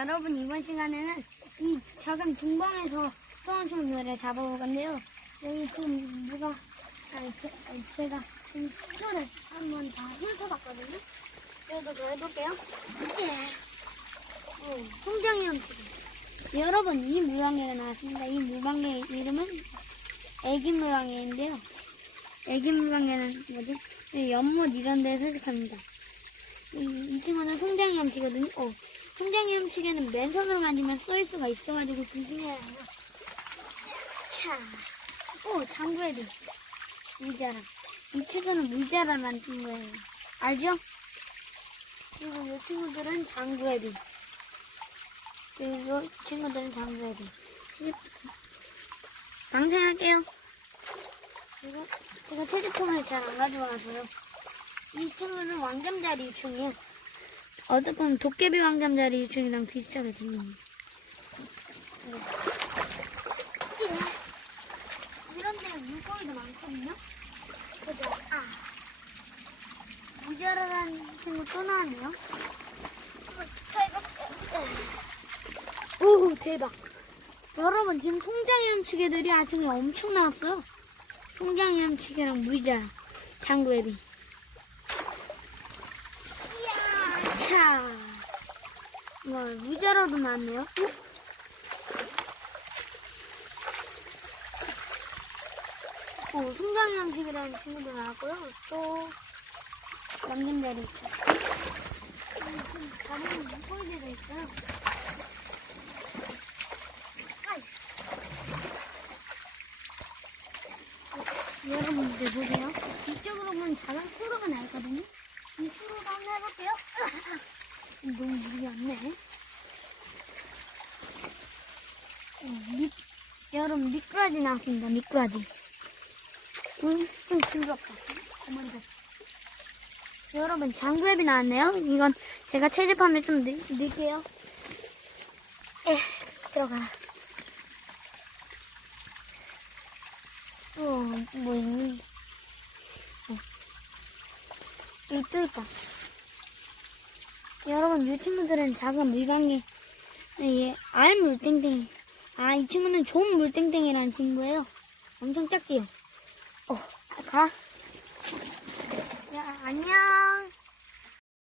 여러분 이번 시간에는 이 작은 중방에서 소원충들을 잡아볼 건데요. 여기 지금 누가 아니, 제, 아니, 제가 지금 수초를 한번 다 훑어봤거든요. 저도 더 해볼게요. 예. 어, 송장이 음식. 여러분 이 물방개가 나왔습니다. 이 물방개 이름은 애기 물방개인데요. 애기 물방개는 뭐지? 이 연못 이런 데 서식합니다. 이, 이 친구는 송장이 암치거든요. 어, 송장이 암치에는 맨손으로 만지면 쏘일 수가 있어가지고 조심해야 해요. 차. 오, 장구애들. 물자라. 이 친구는 물자라라는 친구예요. 알죠? 그리고 이 친구들은 장구애들. 그리고 이 친구들은 장구애들. 방생할게요. 그리고 제가 체제품을 잘 안 가져와서요. 이 친구는 왕잠자리 유충이에요. 어떻게 보면 도깨비 왕잠자리 유충이랑 비슷하게 생깁니다. 이런 데 물고기도 많거든요. 그죠? 아. 무자라라는 친구 또 나왔네요. 오, 대박. 여러분, 지금 송장이 햄치개들이 아침에 엄청 나왔어요. 송장이 햄치개랑 무자라, 장구애비. 이야, 차. 와, 무자라도 나왔네요. 어? 어, 송장이 햄치개라는 친구도 나왔고요. 또, 남김자리 있죠. 지금 가만히 물고기가 있어요. 아이. 어, 여러분들 보세요. 이쪽으로 보면 작은 수로가 나있거든요. 이 수로도 한번 해볼게요. 너무 물이 없네. 어, 미, 여러분 미꾸라지 나왔습니다. 미꾸라지. 음, 좀 징그럽다. 어머니가. 여러분 장구앱이 나왔네요. 이건 제가 채집하면 좀 넣, 넣을게요. 에 들어가. 어, 뭐 있니? 어. 여기 또 있다. 여러분 이 친구들은 작은 물방개 예, 알 물땡땡이. 아, 이 친구는 좋은 물땡땡이라는 친구예요. 엄청 작지요. 어, 가. 야, 안녕.